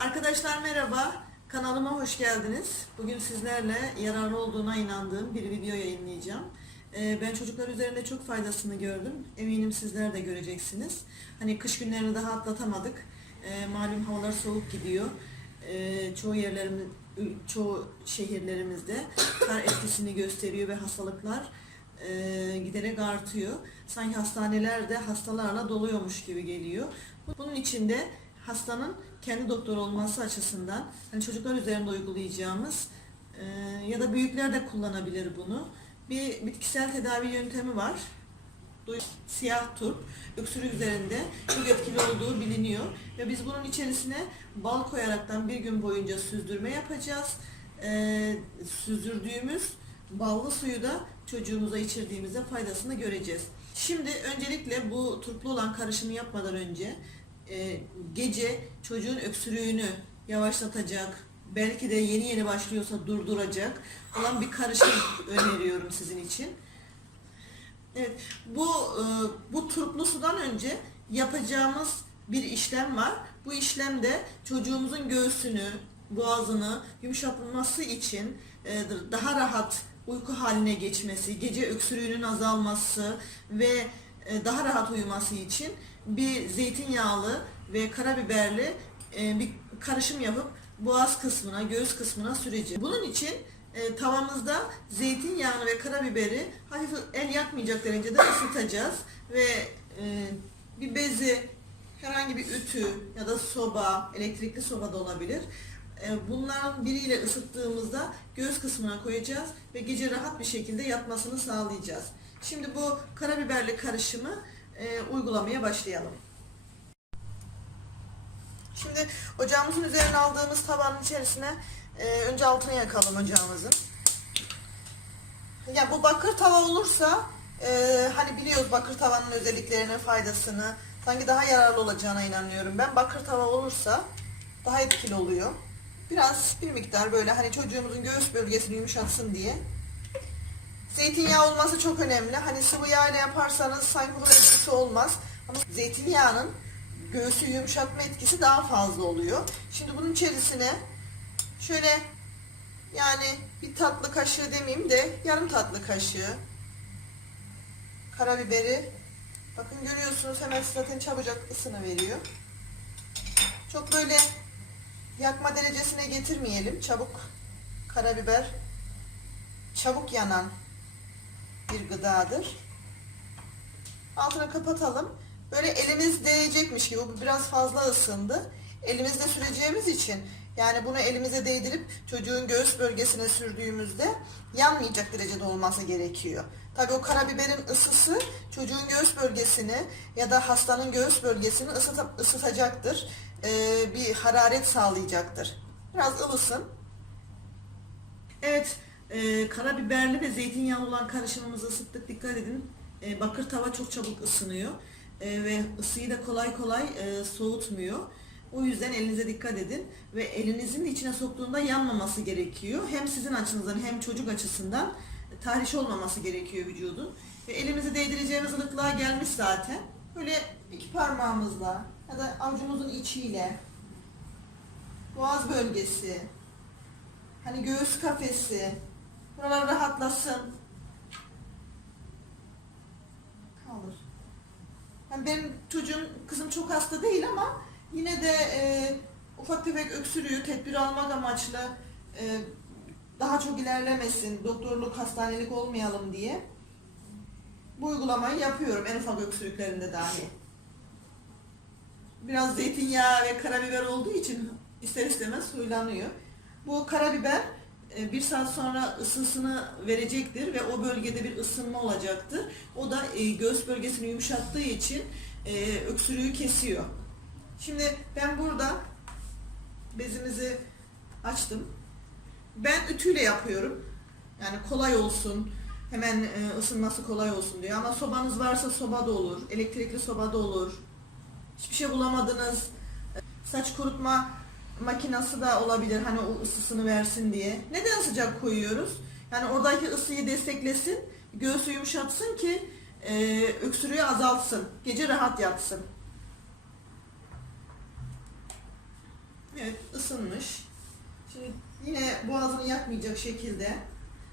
Arkadaşlar merhaba, kanalıma hoş geldiniz. Bugün sizlerle yararlı olduğuna inandığım bir video yayınlayacağım. Ben çocuklar üzerinde çok faydasını gördüm. Eminim sizler de göreceksiniz. Hani kış günlerini daha atlatamadık. Malum havalar soğuk gidiyor. Çoğu şehirlerimizde kar etkisini gösteriyor ve hastalıklar giderek artıyor. Sanki hastaneler de hastalarla doluyormuş gibi geliyor. Bunun için de hastanın kendi doktor olması açısından hani çocuklar üzerinde uygulayacağımız ya da büyükler de kullanabilir bunu. Bir bitkisel tedavi yöntemi var. Siyah turp öksürük üzerinde çok etkili olduğu biliniyor ve biz bunun içerisine bal koyaraktan bir gün boyunca süzdürme yapacağız. Süzdürdüğümüz ballı suyu da çocuğumuza içirdiğimizde faydasını göreceğiz. Şimdi öncelikle bu turplu olan karışımı yapmadan önce gece çocuğun öksürüğünü yavaşlatacak, belki de yeni başlıyorsa durduracak olan bir karışım öneriyorum sizin için. Evet, bu turplu sudan önce yapacağımız bir işlem var. Bu işlemde çocuğumuzun göğsünü, boğazını yumuşatılması için daha rahat uyku haline geçmesi, gece öksürüğünün azalması ve daha rahat uyuması için bir zeytinyağlı ve karabiberli bir karışım yapıp boğaz kısmına, göğüs kısmına süreceğiz. Bunun için tavamızda zeytinyağını ve karabiberi hafif el yakmayacak derecede ısıtacağız ve bir bezi, herhangi bir ütü ya da soba, elektrikli soba da olabilir. Bunların biriyle ısıttığımızda göğüs kısmına koyacağız ve gece rahat bir şekilde yatmasını sağlayacağız. Şimdi bu karabiberli karışımı uygulamaya başlayalım. Şimdi ocağımızın üzerine aldığımız tabanın içerisine önce altını yakalım ocağımızın. Yani bu bakır tava olursa hani biliyoruz bakır tavanın özelliklerini, faydasını, sanki daha yararlı olacağına inanıyorum ben. Bakır tava olursa daha etkili oluyor. Bir miktar böyle hani çocuğumuzun göğüs bölgesini yumuşatsın diye. Zeytinyağı olması çok önemli. Hani sıvı yağ ile yaparsanız sanki bunun etkisi olmaz. Ama zeytinyağının göğsü yumuşatma etkisi daha fazla oluyor. Şimdi bunun içerisine şöyle, yani bir tatlı kaşığı demeyeyim de yarım tatlı kaşığı karabiberi, bakın görüyorsunuz hemen zaten çabucak ısınıveriyor. Çok böyle yakma derecesine getirmeyelim. Karabiber çabuk yanan bir gıdadır. Altını kapatalım. Böyle elimiz değecekmiş gibi, bu biraz fazla ısındı. Elimizde süreceğimiz için, yani bunu elimize değdirip çocuğun göğüs bölgesine sürdüğümüzde yanmayacak derecede olması gerekiyor. Tabii o karabiberin ısısı çocuğun göğüs bölgesini ya da hastanın göğüs bölgesini ısıtacaktır. Bir hararet sağlayacaktır. Biraz ılısın. Evet, karabiberli ve zeytinyağlı olan karışımımızı ısıttık. Dikkat edin. Bakır tava çok çabuk ısınıyor. Ve ısıyı da kolay soğutmuyor. O yüzden elinize dikkat edin ve elinizin içine soktuğunda yanmaması gerekiyor. Hem sizin açınızdan hem çocuk açısından tahriş olmaması gerekiyor vücudun. Ve elimizi değdireceğimiz ılıklığa gelmiş zaten. Böyle iki parmağımızla ya da avucumuzun içiyle boğaz bölgesi, hani göğüs kafesi, buralar rahatlasın. Kaldır. Yani benim kızım çok hasta değil ama yine de ufak tefek öksürüyor. Tedbir almak amaçlı daha çok ilerlemesin, doktorluk, hastanelik olmayalım diye bu uygulamayı yapıyorum en ufak öksürüklerinde dahi. Biraz zeytinyağı ve karabiber olduğu için ister istemez suylanıyor. Bu karabiber bir saat sonra ısısını verecektir ve o bölgede bir ısınma olacaktır. O da göğüs bölgesini yumuşattığı için öksürüğü kesiyor. Şimdi ben burada bezimizi açtım. Ben ütüyle yapıyorum. Yani kolay olsun, hemen ısınması kolay olsun diye. Ama sobanız varsa soba da olur, elektrikli soba da olur. Hiçbir şey bulamadınız, saç kurutma makinası da olabilir, hani o ısısını versin diye. Neden sıcak koyuyoruz? Yani oradaki ısıyı desteklesin, göğsü yumuşatsın ki öksürüğü azaltsın, gece rahat yatsın. Evet, ısınmış. Şimdi yine boğazını yakmayacak şekilde.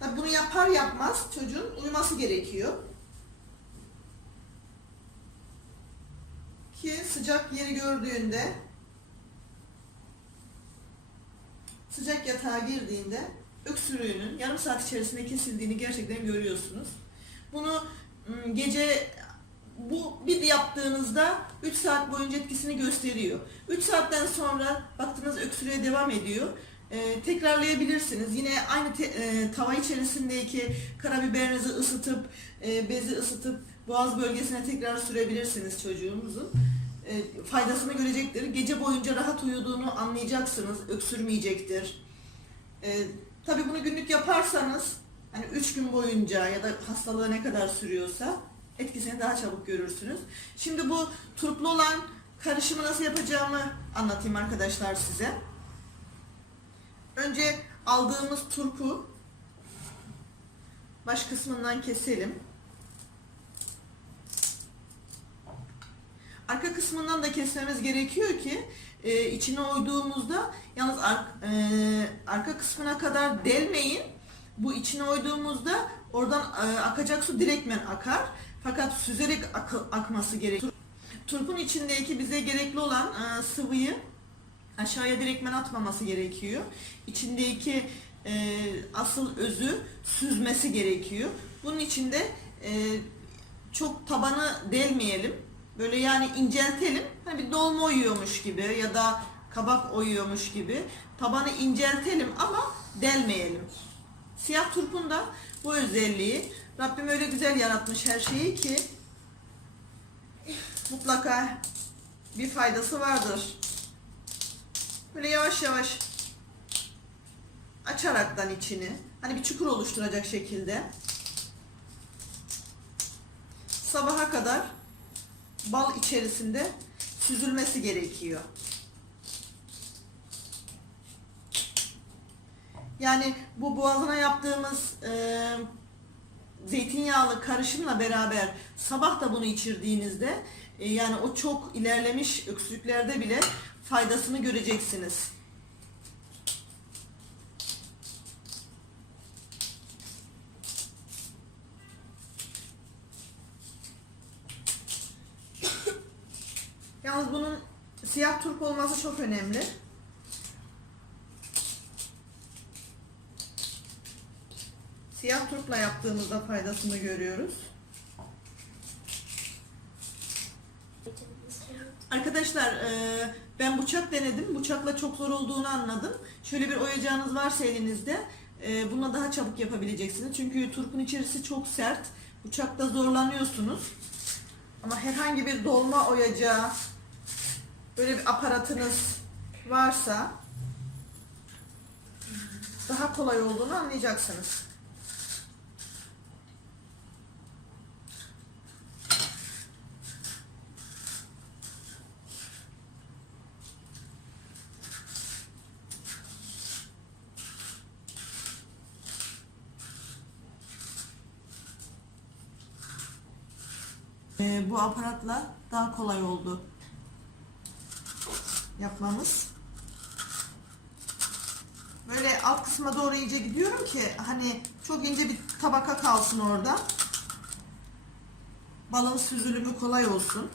Tabii bunu yapar yapmaz çocuğun uyuması gerekiyor. Ki sıcak yeri gördüğünde, sıcak yatağa girdiğinde öksürüğünün yarım saat içerisinde kesildiğini gerçekten görüyorsunuz. Bunu gece bu bir yaptığınızda 3 saat boyunca etkisini gösteriyor. 3 saatten sonra baktınız öksürüğe devam ediyor. Tekrarlayabilirsiniz. Yine aynı tava içerisindeki karabiberinizi ısıtıp, bezi ısıtıp boğaz bölgesine tekrar sürebilirsiniz çocuğunuzun. Faydasını görecektir. Gece boyunca rahat uyuduğunu anlayacaksınız. Öksürmeyecektir. Tabii bunu günlük yaparsanız, hani 3 gün boyunca ya da hastalığı ne kadar sürüyorsa etkisini daha çabuk görürsünüz. Şimdi bu turplu olan karışımı nasıl yapacağımı anlatayım arkadaşlar size. Önce aldığımız turpu baş kısmından keselim. Arka kısmından da kesmemiz gerekiyor ki içine oyduğumuzda yalnız arka kısmına kadar delmeyin. Bu içine oyduğumuzda oradan akacak su direktmen akar. Fakat süzerek akması gerekiyor. Turpun içindeki bize gerekli olan sıvıyı aşağıya direktmen atmaması gerekiyor. İçindeki asıl özü süzmesi gerekiyor. Bunun için de çok tabanı delmeyelim. Böyle yani inceltelim. Hani bir dolma oyuyormuş gibi ya da kabak oyuyormuş gibi tabanı inceltelim ama delmeyelim. Siyah turpun da bu özelliği. Rabbim öyle güzel yaratmış her şeyi ki mutlaka bir faydası vardır. Böyle yavaş yavaş açaraktan içini, hani bir çukur oluşturacak şekilde sabaha kadar bal içerisinde süzülmesi gerekiyor. Yani bu boğazına yaptığımız zeytinyağlı karışımla beraber sabah da bunu içirdiğinizde yani o çok ilerlemiş öksürüklerde bile faydasını göreceksiniz. Yalnız bunun siyah turp olması çok önemli. Siyah turpla yaptığımızda faydasını görüyoruz. Arkadaşlar ben bıçak denedim. Bıçakla çok zor olduğunu anladım. Şöyle bir oyacağınız varsa elinizde bununla daha çabuk yapabileceksiniz. Çünkü turpun içerisi çok sert. Bıçakta zorlanıyorsunuz. Ama herhangi bir dolma oyacağı böyle bir aparatınız varsa daha kolay olduğunu anlayacaksınız. Bu aparatla daha kolay oldu yapmamız. Böyle alt kısma doğru iyice gidiyorum ki hani çok ince bir tabaka kalsın orada. Balın süzülümü kolay olsun.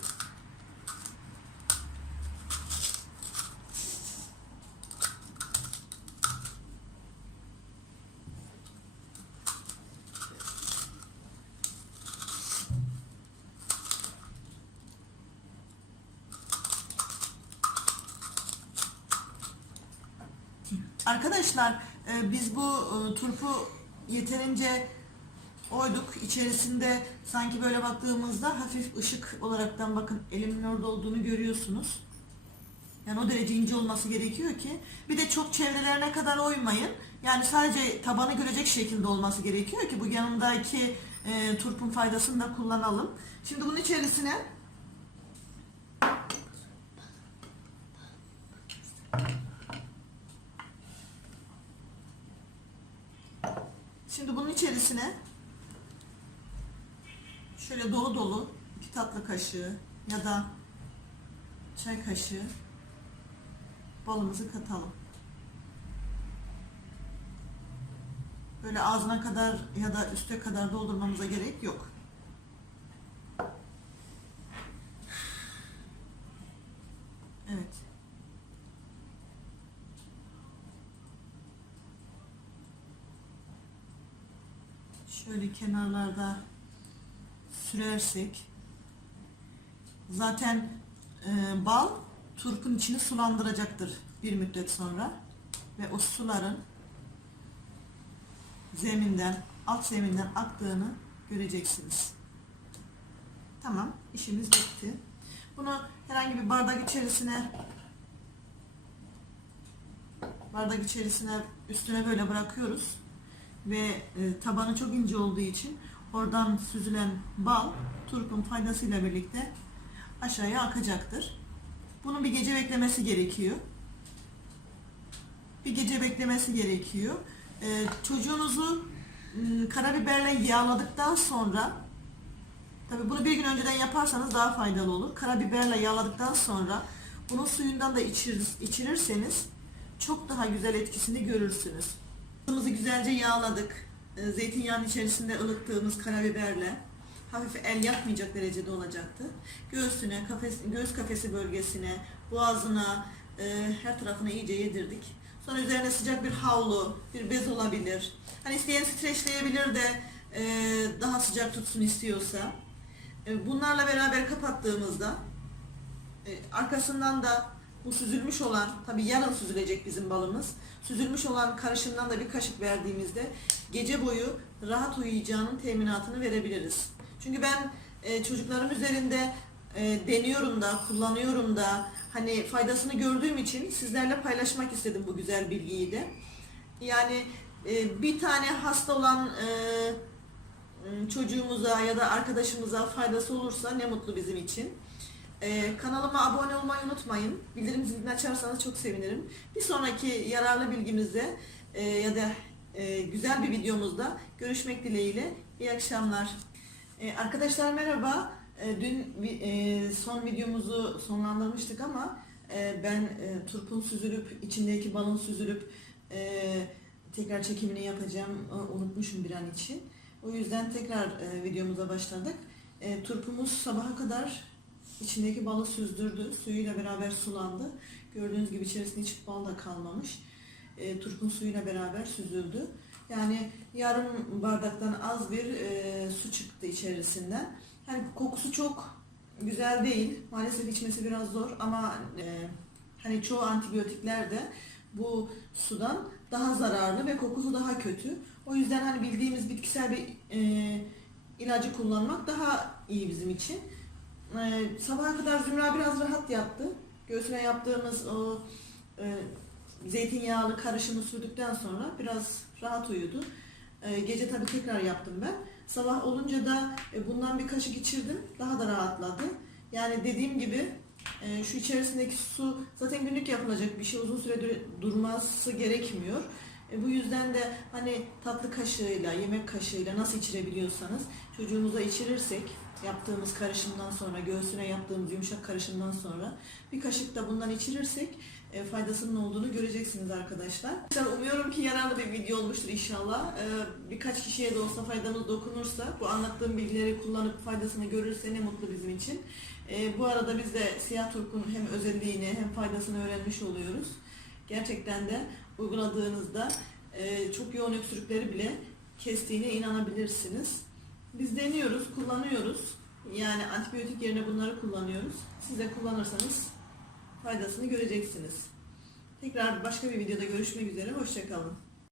Arkadaşlar biz bu turpu yeterince oyduk. İçerisinde sanki böyle baktığımızda hafif ışık olaraktan bakın elimin orada olduğunu görüyorsunuz. Yani o derece ince olması gerekiyor ki. Bir de çok çevrelerine kadar oymayın. Yani sadece tabanı görecek şekilde olması gerekiyor ki bu yanındaki turpun faydasını da kullanalım. Şimdi bunun içerisine şöyle dolu dolu 2 tatlı kaşığı ya da çay kaşığı balımızı katalım. Böyle ağzına kadar ya da üste kadar doldurmamıza gerek yok. Evet. Şöyle kenarlarda sürersek zaten bal turpun içini sulandıracaktır bir müddet sonra ve o suların alt zeminden aktığını göreceksiniz. Tamam, işimiz bitti. Bunu herhangi bir bardak içerisine üstüne böyle bırakıyoruz ve tabanı çok ince olduğu için oradan süzülen bal turpun faydasıyla birlikte aşağıya akacaktır. Bunun bir gece beklemesi gerekiyor. Çocuğunuzu karabiberle yağladıktan sonra, tabii bunu bir gün önceden yaparsanız daha faydalı olur. Karabiberle yağladıktan sonra bunun suyundan da içirirseniz çok daha güzel etkisini görürsünüz. Balımızı güzelce yağladık. Zeytinyağının içerisinde ılıttığımız karabiberle hafif el yakmayacak derecede olacaktı. Göğsüne, göğüs kafesi bölgesine, boğazına, her tarafına iyice yedirdik. Sonra üzerine sıcak bir havlu, bir bez olabilir. Hani isteyen streçleyebilir de daha sıcak tutsun istiyorsa. Bunlarla beraber kapattığımızda arkasından da bu süzülmüş olan, tabii yarın süzülecek bizim balımız, süzülmüş olan karışımdan da bir kaşık verdiğimizde gece boyu rahat uyuyacağının teminatını verebiliriz. Çünkü ben çocuklarım üzerinde deniyorum da, kullanıyorum da, hani faydasını gördüğüm için sizlerle paylaşmak istedim bu güzel bilgiyi de. Yani bir tane hasta olan çocuğumuza ya da arkadaşımıza faydası olursa ne mutlu bizim için. Kanalıma abone olmayı unutmayın. Bildirim zilini açarsanız çok sevinirim. Bir sonraki yararlı bilgimizde ya da güzel bir videomuzda görüşmek dileğiyle. İyi akşamlar. Arkadaşlar merhaba. Dün son videomuzu sonlandırmıştık ama ben turpun süzülüp, içindeki balın süzülüp tekrar çekimini yapacağım. Unutmuşum bir an için. O yüzden tekrar videomuza başladık. Turpumuz sabaha kadar içindeki balı süzdürdü. Suyuyla beraber sulandı. Gördüğünüz gibi içerisinde hiç bal da kalmamış. Turpun suyuyla beraber süzüldü. Yani yarım bardaktan az bir su çıktı içerisinden. Yani kokusu çok güzel değil. Maalesef içmesi biraz zor ama hani çoğu antibiyotikler de bu sudan daha zararlı ve kokusu daha kötü. O yüzden hani bildiğimiz bitkisel bir ilacı kullanmak daha iyi bizim için. Sabaha kadar Zümra biraz rahat yattı. Göğsüne yaptığımız o zeytinyağlı karışımı sürdükten sonra biraz rahat uyudu. Gece tabii tekrar yaptım ben. Sabah olunca da bundan bir kaşık içirdim. Daha da rahatladı. Yani dediğim gibi şu içerisindeki su zaten günlük yapılacak bir şey. Uzun süre durması gerekmiyor. Bu yüzden de hani tatlı kaşığıyla, yemek kaşığıyla nasıl içirebiliyorsanız çocuğumuza içirirsek, yaptığımız karışımdan sonra, göğsüne yaptığımız yumuşak karışımdan sonra bir kaşık da bundan içirirsek faydasının olduğunu göreceksiniz arkadaşlar. Umuyorum ki yararlı bir video olmuştur inşallah. Birkaç kişiye de olsa faydamız dokunursa, bu anlattığım bilgileri kullanıp faydasını görürse ne mutlu bizim için. Bu arada biz de siyah turpun hem özelliğini hem faydasını öğrenmiş oluyoruz. Gerçekten de uyguladığınızda çok yoğun öksürükleri bile kestiğine inanabilirsiniz. Biz deniyoruz, kullanıyoruz. Yani antibiyotik yerine bunları kullanıyoruz. Siz de kullanırsanız faydasını göreceksiniz. Tekrar başka bir videoda görüşmek üzere. Hoşça kalın.